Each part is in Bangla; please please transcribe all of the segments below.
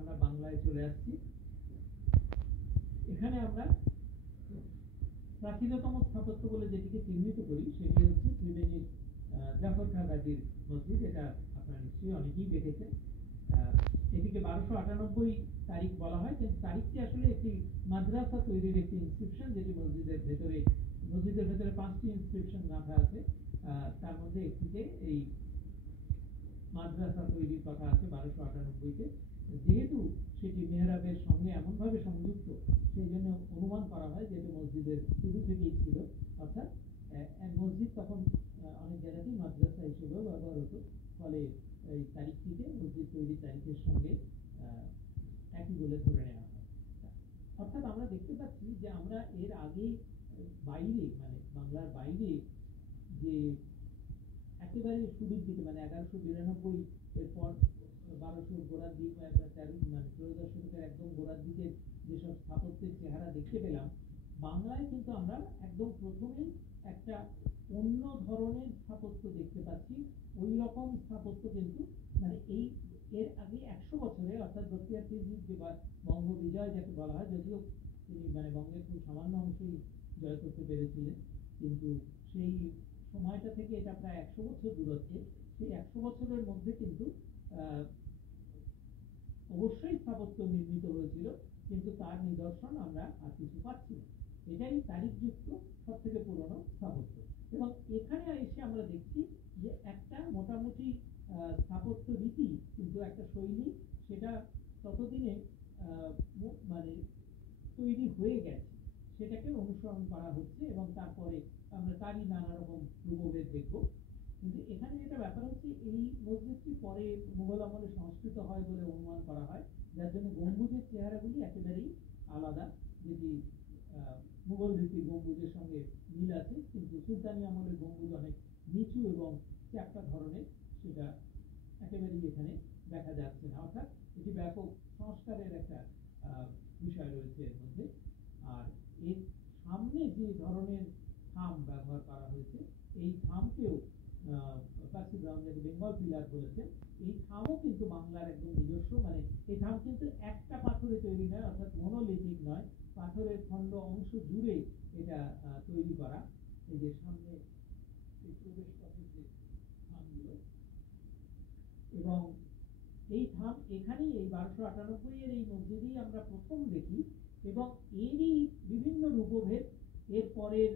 আমরা বাংলায় চলে আসছি। এখানে আমরা প্রাচীনতম স্থাপত্য বলে যেটিকে চিহ্নিত করি সেটি হচ্ছে ত্রিবেণীর জাফর খাঁ গাজীর মসজিদ। এটা আপনারা নিশ্চয়ই অনেকেই দেখেছেন। এটিকে 1298 তারিখ বলা হয়, কিন্তু তারিখটি আসলে একটি মাদ্রাসা তৈরির একটি ইনস্ক্রিপশন, যেটি মসজিদের ভেতরে 5টি ইনস্ক্রিপশন রাখা আছে। তার মধ্যে একটিতে এই মাদ্রাসা তৈরির কথা আছে 1298-তে। যেহেতু সেটি মেহরাবের সঙ্গে এমনভাবে সংযুক্ত, সেই জন্য অনুমান করা হয় যেহেতু মসজিদের শুরু থেকেই ছিল, অর্থাৎ মসজিদ তখন অনেক জায়গাতেই মাদ্রাসা হিসেবেও ব্যবহার হতো, ফলে এই তারিখটিকে মসজিদ তৈরির তারিখের সঙ্গে একই বলে ধরে নেওয়া হয়। অর্থাৎ আমরা দেখতে পাচ্ছি যে আমরা এর আগে বাইরে, মানে বাংলার বাইরে যে একেবারে শুরুর দিকে, মানে 1192 এরপর 1200 গোড়ার দিক, 13 শতকের একদম গোড়ার দিকে যেসব স্থাপত্যের চেহারা দেখতে পেলাম, বাংলায় কিন্তু আমরা একদম প্রথমেই একটা অন্য ধরনের স্থাপত্য দেখতে পাচ্ছি। ওই রকম স্থাপত্য কিন্তু মানে এর আগে 100 বছরে, অর্থাৎ বখতিয়ার খিলজির যে বঙ্গ বিজয় যাকে বলা হয়, যদিও তিনি মানে বঙ্গের খুব সামান্য অংশই জয় করতে পেরেছিলেন, কিন্তু সেই সময়টা থেকে এটা প্রায় 100 বছর দূরত্বে। সেই 100 বছরের মধ্যে কিন্তু অবশ্যই স্থাপত্য নির্মিত হয়েছিল, কিন্তু তার নিদর্শন আমরা আর কিছু পাচ্ছি না। এটাই তারিখযুক্ত সব থেকে পুরনো স্থাপত্য। এবং এখানে এসে আমরা দেখছি যে একটা মোটামুটি স্থাপত্য রীতি, কিন্তু একটা শৈলী, সেটা ততদিনে মানে তৈরি হয়ে গেছে, সেটাকে অনুসরণ করা হচ্ছে, এবং তারপরে আমরা তারই নানা রকম রূপভেদ দেখব। কিন্তু এখানে যেটা ব্যাপার হচ্ছে, এই মসজিদটি পরে মুঘল আমলে সংস্কৃত হয় বলে অনুমান করা হয়, যার জন্য গম্বুজের চেহারাগুলি একেবারেই আলাদা, যেটি মুঘল রীতির গম্বুজের সঙ্গে মিল আছে, কিন্তু সুলতানি আমলের গম্বুজ অনেক নিচু এবং চ্যাপ্টা ধরনের, সেটা একেবারেই এখানে দেখা যাচ্ছে না। অর্থাৎ এটি ব্যাপক সংস্কারের একটা বিষয় রয়েছে এর মধ্যে। আর এর সামনে যে ধরনের থাম ব্যবহার করা হয়েছে, এই থামকেও পার্সি ব্রাউন যাকে বেঙ্গল পিলার বলেছেন, এই থামও কিন্তু বাংলার একদম নিজস্ব। মানে এই থাম কিন্তু একটা পাথরে তৈরি নয়, অর্থাৎ মনোলিথিক নয়, পাথরের খণ্ড অংশ জুড়ে এটা তৈরি করা। এই যে সামনে এই প্রবেশ পথের যে থামগুলো, এবং এই থাম এখানেই এই 1298 এর এই মসজিদেই আমরা প্রথম দেখি, এবং এরই বিভিন্ন রূপভেদ এর পরের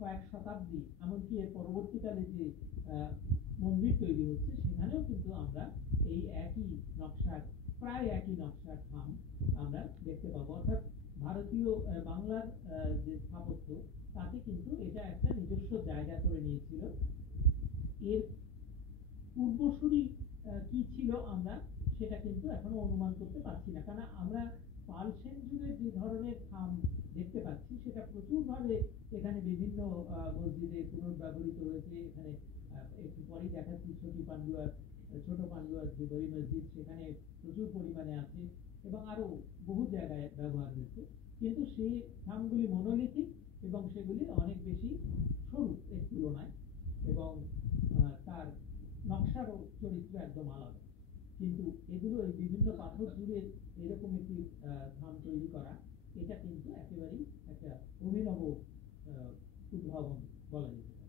কয়েক শতাব্দী, এমনকি এর পরবর্তীকালে যে মন্দির তৈরি হচ্ছে, সেখানেও কিন্তু আমরা এই একই নকশার, প্রায় একই নকশার থাম আমরা দেখতে পাবো। অর্থাৎ ভারতীয় বাংলার যে স্থাপত্য, তাতে কিন্তু এটা একটা নিজস্ব জায়গা করে নিয়েছিল। এর পূর্বসূরি কি ছিল আমরা সেটা কিন্তু এখনো অনুমান করতে পারছি না, কারণ আমরা পাল সেন যুগের যে ধরনের থাম দেখতে পাচ্ছি, সেটা প্রচুরভাবে এখানে বিভিন্ন মসজিদে পুনর্ব্যবহৃত হয়েছে। এখানে একটু পরেই দেখাচ্ছি ছোট পান্ডুয়ার যে বড়ি মসজিদ, সেখানে প্রচুর পরিমাণে আছে, এবং আরো বহু জায়গায় ব্যবহার হয়েছে। কিন্তু সেই থামগুলি মনোলিথিক, এবং সেগুলি অনেক বেশি সরু এর তুলনায়, এবং তার নকশারও চরিত্র একদম আলাদা। কিন্তু এগুলো এই বিভিন্ন পাথর জুড়ে এরকম একটি থাম তৈরি করা, এটা কিন্তু একেবারেই একটা অভিনব উদ্ভাবন বলা যেতে পারে।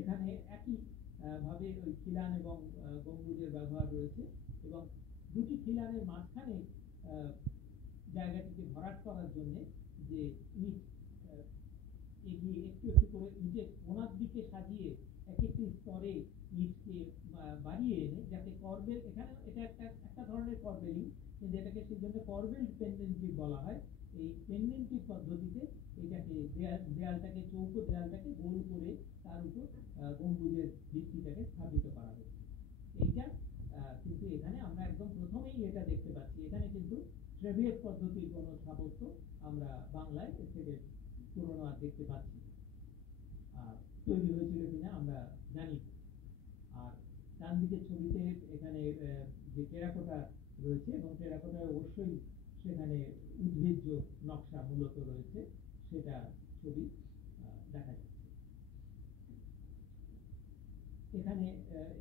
এখানে একই ভাবে ওই খিলান এবং গম্বুজের ব্যবহার রয়েছে, এবং দুটি খিলানের মাঝখানে জায়গাটিকে ভরাট করার জন্য যে ইট এগিয়ে একটু একটু করে ইটের কোণার দিকে সাজিয়ে এক একটি স্তরে ইটকে বাড়িয়ে এনে, যাতে করবেল, এখানে এটা একটা ধরনের করবেলিং, কিন্তু এটাকে সেই জন্য করবেল পেন্ডেন্টিভ বলা হয়। এই পেন্ডেন্টিভ পদ্ধতিতে এটাকে দেয়ালটাকে, চৌকো দেয়ালটাকে গোল করে তার উপর গম্বুজের ভিত্তিটাকে স্থাপিত করা হয়েছে। এইটা কিন্তু এখানে আমরা একদম প্রথমেই এটা দেখতে পাচ্ছি। এখানে কিন্তু ট্রেভিয়েট পদ্ধতির কোনো স্থাপত্য আমরা বাংলায় এর থেকে পুরনো আর দেখতে পাচ্ছি, আর তৈরি হয়েছিল কিনা আমরা জানি। আর ডান দিকের ছবিতে এখানে যে টেরাকোটা রয়েছে, এবং টেরাকোটায় অবশ্যই সেখানে উদ্ভিজ্জ নকশা মূলত রয়েছে, সেটা ছবি দেখা যাচ্ছে।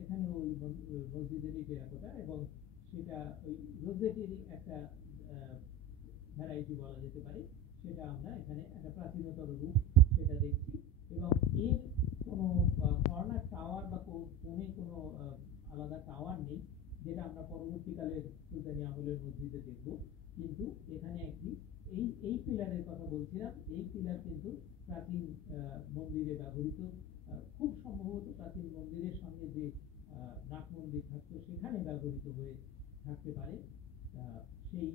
এখানে ওই মসজিদেরই টেরাকোটা, এবং সেটা ওই রোজেটেরই একটা ভ্যারাইটি বলা যেতে পারে, সেটা আমরা এখানে একটা প্রাচীনতর রূপ সেটা দেখছি। এবং এর কোনো কর্নার টাওয়ার বা কোণে কোনো আলাদা টাওয়ার নেই, যেটা আমরা পরবর্তীকালে সুলতানি আমলের মসজিদে দেখব। কিন্তু এখানে একটি এই পিলারের কথা বলছিলাম, এই পিলার কিন্তু প্রাচীন মন্দিরে ব্যবহৃত, খুব সম্ভবত প্রাচীন মন্দিরের সঙ্গে যে নাট মন্দির থাকতো সেখানে ব্যবহৃত হয়ে থাকতে পারে। সেই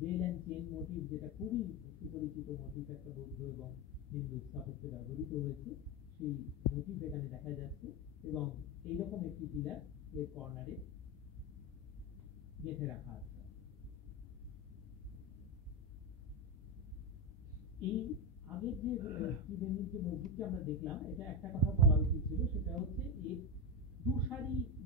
বেল অ্যান্ড চেন মোটিভ, যেটা খুবই সুপরিচিত মোটিভ একটা বৌদ্ধ এবং হিন্দু স্থাপত্যে ব্যবহৃত হয়েছে, সেই মোটিভ এখানে দেখা যাচ্ছে। এবং এইরকম একটি পিলার এর কর্নারে গেঁথে রাখা আছে। এই আগের যে ত্রিবেণীর যে মসজিদটি আমরা দেখলাম, এটা একটা কথা বলা উচিত ছিল, সেটা হচ্ছে এর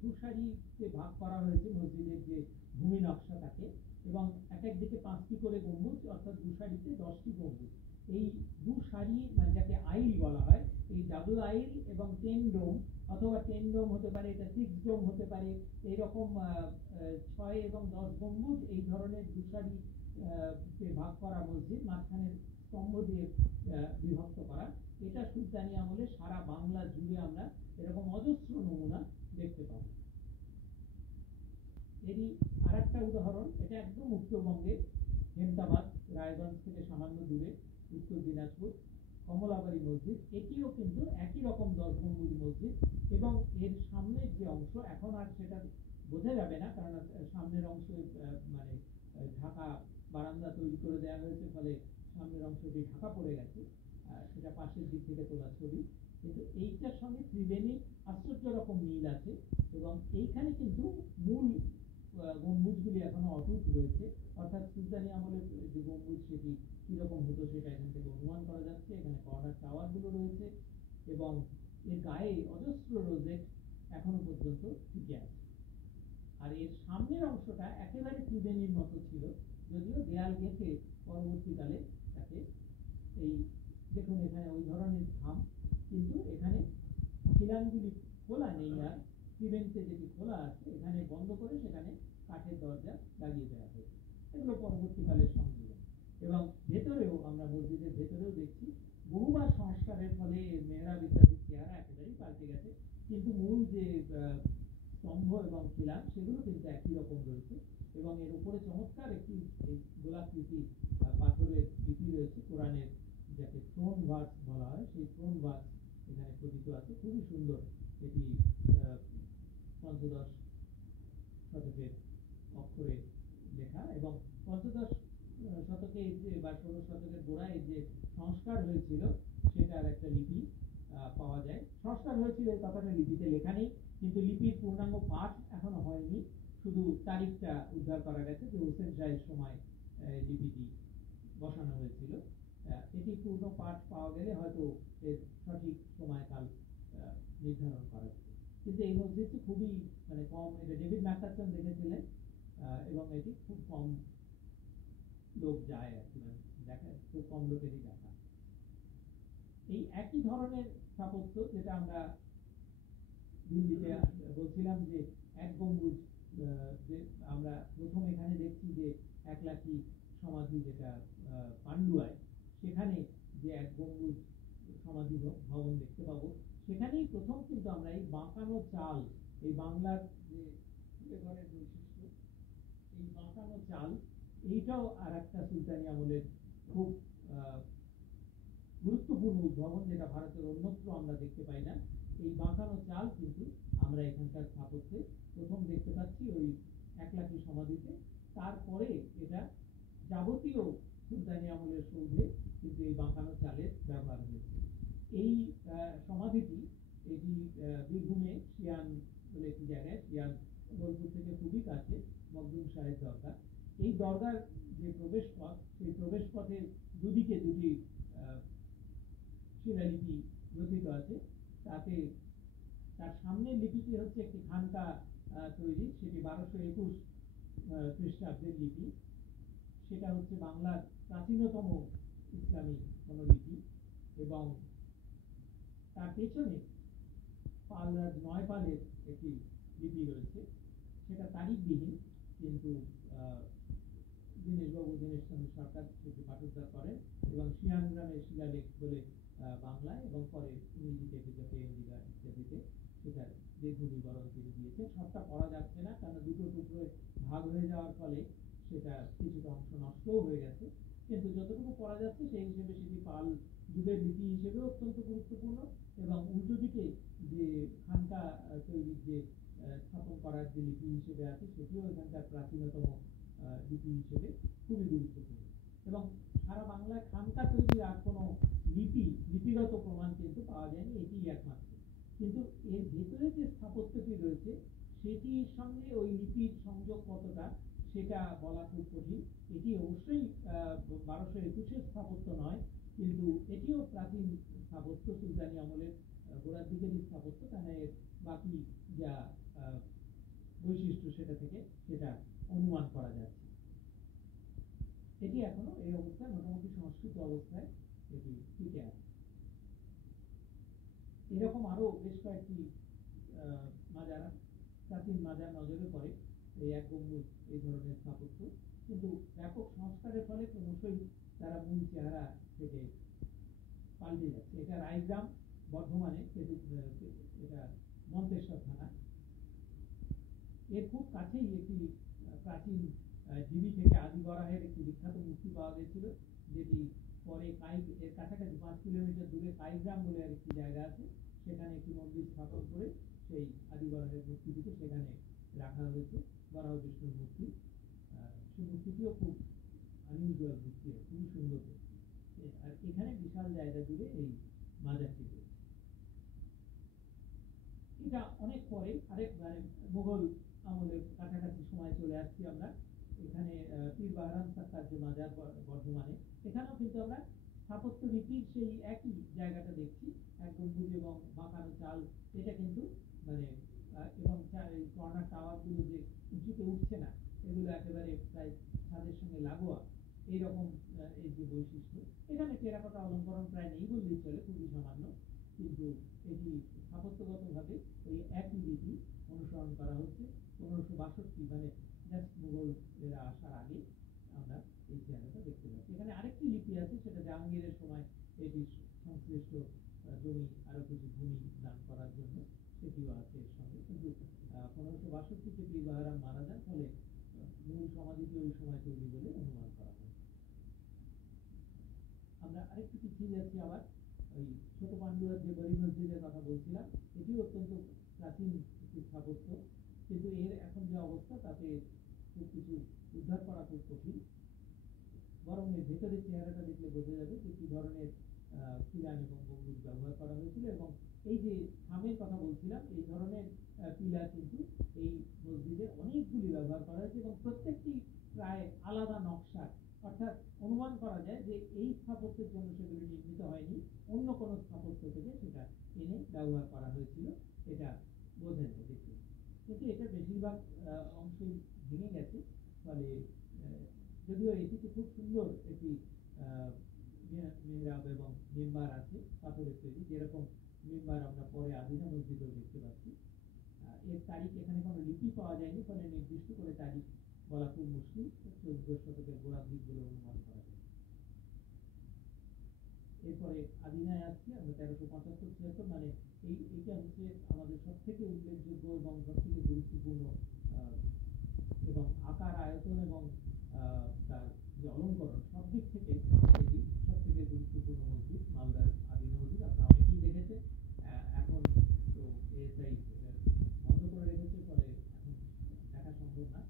দুসারিতে ভাগ করা হয়েছে মসজিদের যে ভূমি নকশা থাকে, এবং এক একদিকে 5টি করে গম্বুজ, অর্থাৎ দুসারিতে 10টি গম্বুজ। এই দুসারি মানে যাকে আইল বলা হয়, এই ডাবল আইল এবং 10 ডোম, অথবা 10 ডোম হতে পারে, এটা 6 ডোম হতে পারে, এইরকম 6 এবং 10 গম্বুজ এই ধরনের দুসারি ভাগ করা মসজিদ, মাঝখানে স্তম্ভ দিয়ে বিভক্ত করা। এটা সুলতানি আমলে সারা বাংলা জুড়ে আমরা এরকম অজস্র নমুনা দেখতে পাবো। এরই আর একটা উদাহরণ, এটা একদম উত্তরবঙ্গে হেমতাবাদ, রায়গঞ্জ থেকে সামান্য দূরে, উত্তর দিনাজপুর, কমলাবাড়ি মসজিদ। এটিও কিন্তু একই রকম 10 গম্বুজ মসজিদ, এবং এর সামনের যে অংশ এখন আর সেটা বোঝা যাবে না, কারণ সামনের অংশ মানে ঢাকা বারান্দা তৈরি করে দেওয়া হয়েছে, ফলে সামনের অংশটি ঢাকা পড়ে গেছে, সেটা পাশের দিক থেকে তোলা ছবি। কিন্তু এইটার সঙ্গে ত্রিবেণী আশ্চর্য রকম মিল আছে, এবং এইখানে কিন্তু মূল গম্বুজগুলি এখনো অটুট রয়েছে, অর্থাৎ সুলতানি আমলের যে গম্বুজ সেটি কিরকম হতো সেটা এখান থেকে অনুমান করা যাচ্ছে। এখানে কর্নার টাওয়ার গুলো রয়েছে, এবং এর গায়ে অজস্র রোজেট এখনো পর্যন্ত টিকে আছে। আর এর সামনের অংশটা একেবারে ত্রিবেণীর মতো ছিল, যদিও দেয়াল গেঁথে পরবর্তীকালে তাকে এই দেখুন এখানে ওই ধরনের থাম, কিন্তু এখানে খিলানগুলি খোলা নেই, আর ত্রিবেণীতে যেটি খোলা আছে এখানে বন্ধ করে সেখানে কাঠের দরজা লাগিয়ে দেওয়া হয়েছে। এগুলো পরবর্তীকালের সংযোজন। এবং ভেতরেও আমরা মসজিদের ভেতরেও দেখছি বহুবার সংস্কারের ফলে মেহরাব ইত্যাদির চেহারা একেবারেই পাল্টে গেছে, কিন্তু মূল যে স্তম্ভ এবং খিলান সেগুলো কিন্তু একই রকম রয়েছে। এবং এর উপরে চমৎকার একটি গোলাকৃতি পাথরের লিপি রয়েছে, কোরআনের যাকে থ্রোন ভার্স বলা হয়, সেই থ্রোন ভার্স এখানে খোদিত আছে, খুবই সুন্দর। এটি 15 শতকের অক্ষরে লেখা, এবং 15 শতকে বা 16 শতকের গোড়ায় যে সংস্কার হয়েছিল সেটার একটা লিপি পাওয়া যায়। সংস্কার হয়েছিল এই কথাটা লিপিতে লেখা নেই, কিন্তু লিপির পূর্ণাঙ্গ পাঠ এখনো হয়নি, শুধু তারিখটা উদ্ধার করা গেছে যে হোসেন শাহের সময় লিপিটি বসানো হয়েছিল। এটি পূর্ণ পাঠ পাওয়া গেলে হয়তো এর সঠিক সময়কাল নির্ধারণ করা যাবে। কিন্তু এই মসজিদটি খুবই মানে কম, এটা ডেভিড ম্যাককারসন দেখেছিলেন, এবং এটি খুব কম লোক যায় আর কি, দেখা খুব কম লোকেরই দেখা। এই একই ধরনের স্থাপত্য যেটা আমরা দিল্লিতে বলছিলাম যে এক গম্বুজ, যে আমরা প্রথম এখানে দেখছি যে একলাখি সমাধি যেটা পান্ডুয়ায়, সেখানে যে এক গম্বুজ সমাধি ভবন দেখতে পাবো, সেখানেই প্রথম কিন্তু আমরা এই বাঁকানো চাল, এই বাংলার যে ঘরের বৈশিষ্ট্য, এই বাঁকানো চাল, এইটাও আর একটা সুলতানি আমলের খুব গুরুত্বপূর্ণ উদ্ভাবন, যেটা ভারতের অন্যত্র আমরা দেখতে পাই না। এই বাঁকানো চাল কিন্তু আমরা এখানকার স্থাপত্যে প্রথম দেখতে পাচ্ছি ওই একলাখি সমাধিতে। তারপরে এটা যাবতীয় সুলতানি আমলের সৌধে কিন্তু এই বাঁকানো চালের ব্যবহার হয়েছে। এই সমাধিটি এটি বীরভূমে শিয়ান বলে একটি জায়গায়, শিয়ান বোলপুর থেকে খুবই কাছে, মখদুম শাহের দরগা। এই দরগার যে প্রবেশ পথ, সেই প্রবেশ পথের দুদিকে দুটি শিলালিপি রচিত আছে। তাতে তার সামনের লিপিটি হচ্ছে একটি খানকা তৈরি, সেটি 1221 খ্রিস্টাব্দের লিপি। সেটা হচ্ছে বাংলার প্রাচীনতম ইসলামী অনুলিপি, এবং তার পেছনে পালরাজ 9 পালের একটি লিপি রয়েছে, সেটা তারিখবিহীন, কিন্তু দীনেশ চন্দ্র সরকার সেটি পাঠোদ্ধার করেন এবং শিয়ানগ্রামের শিলালেখ বলে বাংলায় এবং পরে ইংরেজিতে ইত্যাদিতে সেটার দীর্ঘ বিবরণ তিনি দিয়েছেন। সবটা পড়া যাচ্ছে না, কারণ দুটো টুকরোয় ভাগ হয়ে যাওয়ার ফলে সেটা কিছুটা অংশ নষ্টও হয়ে গেছে, কিন্তু যতটুকু পড়া যাচ্ছে সেই হিসেবে সেটি পাল যুগের লিপি হিসেবেও অত্যন্ত গুরুত্বপূর্ণ এবং উল্টো দিকে যে খানকা তৈরির যে স্থাপন করার যে লিপি হিসেবে আছে সেটিও এখানকার প্রাচীনতম লিপি হিসেবে খুবই গুরুত্বপূর্ণ। এবং সারা বাংলায় খানকা তৈরির আর কোনো লিপিগত প্রমাণ কিন্তু পাওয়া যায়নি, এটিই একমাত্র। কিন্তু এর ভেতরে যে স্থাপত্যটি রয়েছে সেটির সঙ্গে ওই লিপির সংযোগ কতটা সেটা বলা খুব কঠিন। এটি অবশ্যই 1221-এর স্থাপত্য নয়, কিন্তু এটিও প্রাচীন স্থাপত্য, সুলতানি আমলের গোড়ার দিকেরই স্থাপত্য, তাহলে বাকি যা বৈশিষ্ট্য সেটা থেকে সেটা অনুমান করা যাচ্ছে। এটি এখনো এই অবস্থায় মোটামুটি সংস্কৃত অবস্থায় এটি টিকে আছে। এরকম আরো বেশ কয়েকটি মাজার, প্রাচীন মাজার নজরে পড়ে এই এক গম্বুজ এই ধরনের স্থাপত্য, কিন্তু ব্যাপক সংস্কারের ফলে ক্রমশই তারা মূল চেহারা থেকে পাল্টে যাচ্ছে। এটা রায়গ্রাম, বর্ধমানে, এটা মন্তেশ্বর থানা। এর খুব কাছেই একটি প্রাচীন ঢিবি থেকে আদিবরাহের একটি বিখ্যাত মূর্তি পাওয়া গেছিল, যেটি পরে এর কাছাকাছি 5 কিলোমিটার দূরে কাইগ্রাম বলে একটি জায়গা আছে, সেখানে একটি মন্দির স্থাপন করে সেই আদিবরাহের মূর্তিটিকে সেখানে রাখা হয়েছে, বরাহ বিষ্ণুর মূর্তি। সেই মূর্তিটিও খুব আনইউজুয়াল মূর্তি, খুবই সুন্দর। আর এখানে বিশাল জায়গা জুড়ে এই মাজারটি রয়েছে। এটা অনেক পরে আরেক মুঘল আমলের কাছাকাছি সময় চলে আসছি আমরা। এখানে পীর বাহরাম সরকার যে মাজার বর্ধমানে, এখানেও কিন্তু আমরা স্থাপত্য রীতির সেই একই জায়গাটা দেখছি, এক গম্বুজ এবং বাঁকানো চাল। এটা কিন্তু এবং কর্নার টাওয়ার গুলো যে উঁচুতে উঠছে না, এগুলো একেবারে প্রায় ছাদের সঙ্গে লাগোয়া, এইরকম এই যে বৈশিষ্ট্য। এখানে টেরাকোটা অলঙ্করণ প্রায় নেই বললেই চলে, খুবই সামান্য, কিন্তু এটি স্থাপত্যগতভাবে ওই একই রীতি অনুসরণ করা হচ্ছে। 1562 জাস্ট মুঘল এরা আসার আগে আমরা এই চেহারাটা দেখতে পাচ্ছি। এখানে আরেকটি লিপি আছে, সেটা জাহাঙ্গীরের সময় এটি সংশ্লিষ্ট জমি আরো কিছু ভূমি দান করার জন্য, সেটিও আছে এর সঙ্গে। কিন্তু 1562-তে পীর বাহরাম মারা যান, ফলে মূল সমাধিটি ওই সময় তৈরি বলে অনুমান করা হয়। আমরা আরেকটু পিছিয়ে যাচ্ছি আবার, ওই ছোট পান্ডুয়ার যে বড়ি মসজিদের কথা বলছিলাম, এটিও অত্যন্ত প্রাচীন একটি স্থাপত্য, কিন্তু এর এখন যে অবস্থা তাতে খুব কিছু উদ্ধার করা খুব কঠিন। বরং এর ভেতরের চেহারাটা দেখলে বোঝা যাবে যে কি ধরনের খিলান এবং গম্বুজ ব্যবহার করা হয়েছিল। এবং এই যে খামের কথা বলছিলাম, এই ধরনের পিলার কিন্তু এই মসজিদে অনেকগুলি ব্যবহার করা হয়েছে এবং প্রত্যেকটি প্রায় আলাদা নকশা, অর্থাৎ অনুমান করা যায় যে এই স্থাপত্যের জন্য সেগুলি নির্মিত হয়নি, অন্য কোনো স্থাপত্য থেকে সেটা এনে ব্যবহার করা হয়েছিল, এটা বোঝা যায় দেখে। কিন্তু এটা বেশিরভাগ অংশই ভেঙে গেছে, ফলে যদিও এটিতে খুব সুন্দর একটি মেহরাব এবং মেম্বার আছে পাথরের তৈরি, যেরকম মেম্বার আমরা পরে আদিনা মসজিদেও দেখতে পাচ্ছি। এর তারিখ এখানে কোনো লিপি পাওয়া যায়নি, ফলে নির্দিষ্ট করে তারিখ বলা খুব মুশকিল। 14 শতকের গোড়ার দিক বলে অনুমান করা যায়। এরপরে আদিনায় আসছি আমরা 1375-76, মানে এইটা হচ্ছে আমাদের সব থেকে উল্লেখযোগ্য এবং সব থেকে গুরুত্বপূর্ণ এবং আকার, আয়তন এবং তার যে অলঙ্করণ সব দিক থেকে এটি সব থেকে গুরুত্বপূর্ণ মসজিদ, মালদার আদিনা মসজিদ। আপনারা অনেকেই দেখেছেন, এখন তো এটাই বন্ধ করে রেখেছে, ফলে এখন দেখা সম্ভব না।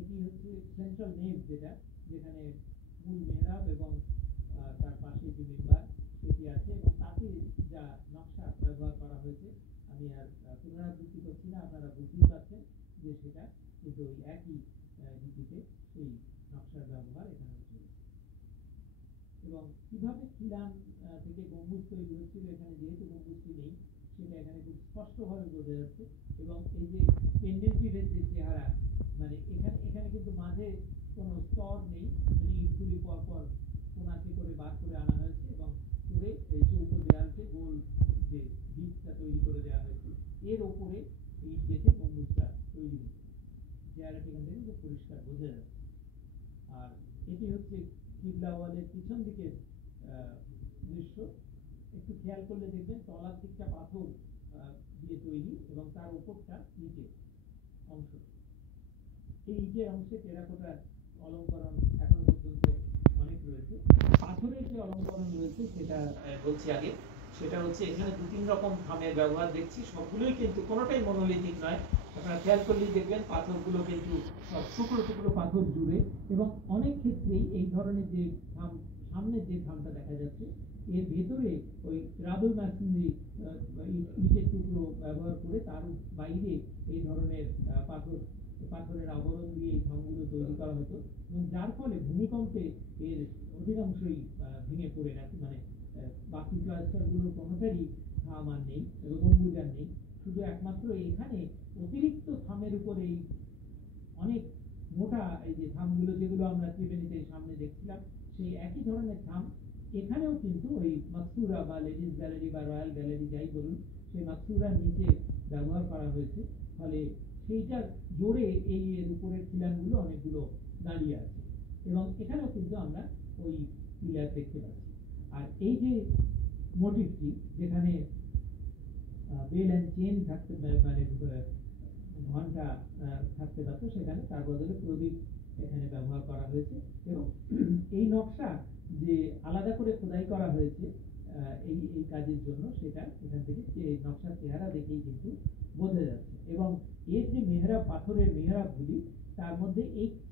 এটি হচ্ছে সেন্ট্রাল নেভ, যেখানে মূল মেহরাব এবং তার পাশে যে মেম্বার সেটি আছে, এবং তাতে যা নকশা ব্যবহার করা হয়েছে আমি আর পুনরাবৃত্তি করছি না, আপনারা বুঝতেই পারছেন যে সেটা কিন্তু ওই একই রীতিতে সেই নকশার ব্যবহার এখানে হচ্ছে। এবং কিভাবে খিলান থেকে গম্বুজ তৈরি হচ্ছিল, এখানে যেহেতু গম্বুজটি নেই সেটা এখানে খুব স্পষ্টভাবে বোঝা যাচ্ছে। এবং এই যে পেন্ডেন্টিভের যে চেহারা, মানে এখানে কিন্তু মাঝে কোনো স্তর নেই, মানে ইটগুলি পরপর কোনাতে করে বার করে আনা হয়েছে এবং করে এই চৌকো দেয়ালকে গোল যে ভিতটা তৈরি করে দেওয়া হয়েছে, এর ওপরে ইট গেঁথে গম্বুজটা তৈরি হয়েছে। চেহারাটি এখান থেকে খুব পরিষ্কার বোঝা যাচ্ছে। আর এটি হচ্ছে কিবলা ওয়ালের পিছন দিকের দৃশ্য। একটু খেয়াল করলে দেখবেন তলার দিকটা পাথর দিয়ে তৈরি এবং তার উপরটা ইটের অংশ। এই ইটের অংশে টেরাকোটার অলঙ্করণ এখনো পর্যন্ত অনেক রয়েছে। পাথরের যে অলঙ্করণ রয়েছে সেটা বলছি আগে, সেটা হচ্ছে এখানে 2-3 রকম থামের ব্যবহার দেখছি, সবগুলোই কিন্তু কোনোটাই মনোলিথিক নয়। আপনারা খেয়াল করলেই দেখবেন পাথরগুলো কিন্তু সব টুকরো টুকরো পাথর জুড়ে, এবং অনেক ক্ষেত্রেই এই ধরনের যে থাম, সামনের যে থামটা দেখা যাচ্ছে এর ভেতরে ওই রাবল ম্যাসিনারি ইটের টুকরো ব্যবহার করে তার বাইরে এই ধরনের পাথরের আবরণ দিয়ে এই থামগুলো তৈরি করা হতো, এবং যার ফলে ভূমিকম্পে এর অধিকাংশই ভেঙে পড়ে গেছে। মানে বাকি ক্লাস্টারগুলোর কোনোটারই থাম আর নেই, গম্বুজ আর নেই, শুধু একমাত্র এখানে অতিরিক্ত থামের উপরে অনেক মোটা এই যে থামগুলো যেগুলো আমরা ত্রিবেণীতে সামনে দেখছিলাম, সেই একই ধরনের থাম এখানেও কিন্তু ওই মাকসুরা বা লেডিস গ্যালারি বা রয়্যাল গ্যালারি যাই বলুন, সেই মাকসুরার নিচে ব্যবহার করা হয়েছে। ফলে সেইটার জোরে এই এর উপরের খিলানগুলো অনেকগুলো দাঁড়িয়ে আছে, এবং এখানেও কিন্তু আমরা ওই পিলার দেখতে পাচ্ছি। আর এই যে মোটিভটি যেখানে বেল অ্যান্ড চেন থাকতে মানে ঘন্টা থাকতে পারতো, সেখানে তার বদলে প্রদীপ এখানে ব্যবহার করা হয়েছে। এবং এই নকশা যে আলাদা করে খোদাই করা হয়েছে এই এই কাজের জন্য, সেটা এখান থেকে নকশার চেহারা দেখেই কিন্তু বোঝা যাচ্ছে। এবং এর যে মেহরাব, পাথরের মেহরাবগুলি, তার মধ্যে একটি